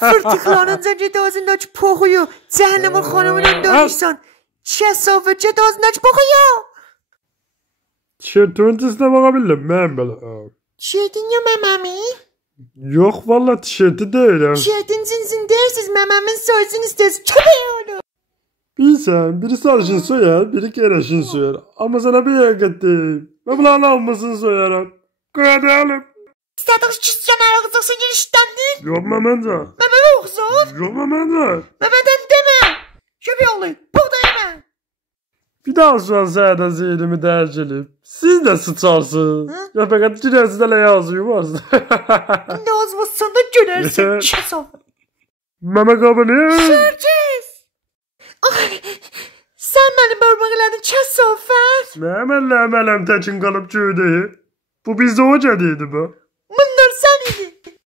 Fırtıklanınca ağzındaki poxuyu cehennemin xanımının dönüşsən. Kəsafətcə ağzındaki poxuyu. Tişörtümün üstüne bakabilirim ben böyle. Tişörtün ya məməmi? Yok valla tişörtü değil. Tişörtün cinsin dersiz məməmin soysun istəyiz. Köpək oğlu. Bilsen biri sarışın soyar, biri kereşin soyar. Ama sana bir yer getireyim. Ben bunların almasını soyarım. Koyalım. İstədiniz küscən arıqcaqsın girişdəndir. Yok memende. Məməmi oxusun. Yok memende. Məmədən demə. Köpək oğlu. Buğda yemə. Bir daha şu an senden zihnimi derceleyip siz de sıçarsınız. Ya fakat girersiz de yazıyor varsa. Ne azmazsan da görərsin. Kəsafət. Meme kabını. Sürpriz. Ay, sən mənim bölmək elədin kəsafət. Məməllə əmələm təkin qalıb göydeyi. Bu bizdə o cadıydı bu. Bunlar